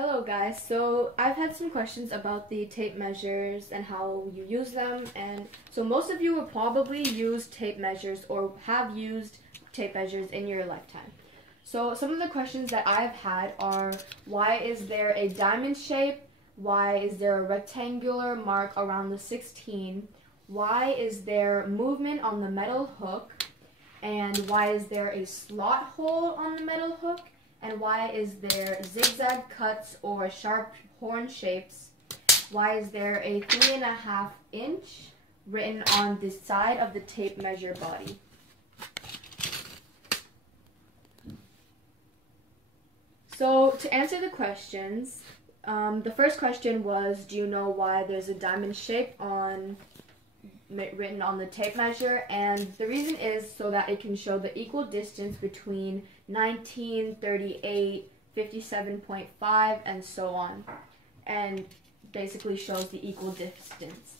Hello guys, so I've had some questions about the tape measures and how you use them, and so most of you will probably use tape measures or have used tape measures in your lifetime. So some of the questions that I've had are, why is there a diamond shape? Why is there a rectangular mark around the 16? Why is there movement on the metal hook? And why is there a slot hole on the metal hook? And why is there zigzag cuts or sharp horn shapes? Why is there a 3.5 inch written on the side of the tape measure body? So to answer the questions, the first question was, do you know why there's a diamond shape written on the tape measure? And the reason is so that it can show the equal distance between 19, 38, 57.5, and so on, and basically shows the equal distance.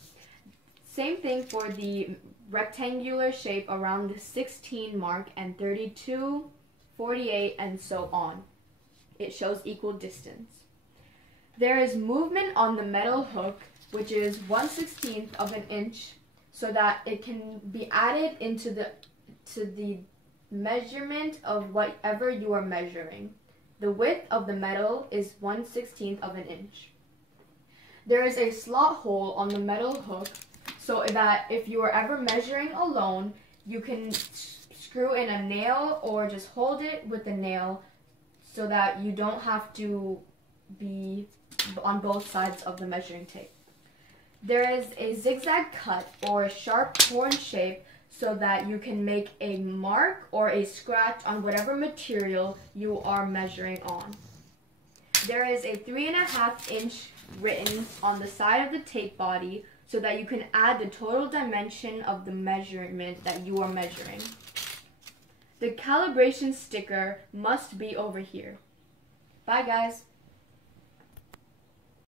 Same thing for the rectangular shape around the 16 mark and 32, 48, and so on. It shows equal distance. There is movement on the metal hook, which is 1/16 of an inch, so that it can be added into the measurement of whatever you are measuring. The width of the metal is 1/16 of an inch. There is a slot hole on the metal hook so that if you are ever measuring alone, you can screw in a nail or just hold it with a nail so that you don't have to be on both sides of the measuring tape. There is a zigzag cut or a sharp horn shape so that you can make a mark or a scratch on whatever material you are measuring on. There is a 3.5 inch written on the side of the tape body so that you can add the total dimension of the measurement that you are measuring. The calibration sticker must be over here. Bye guys.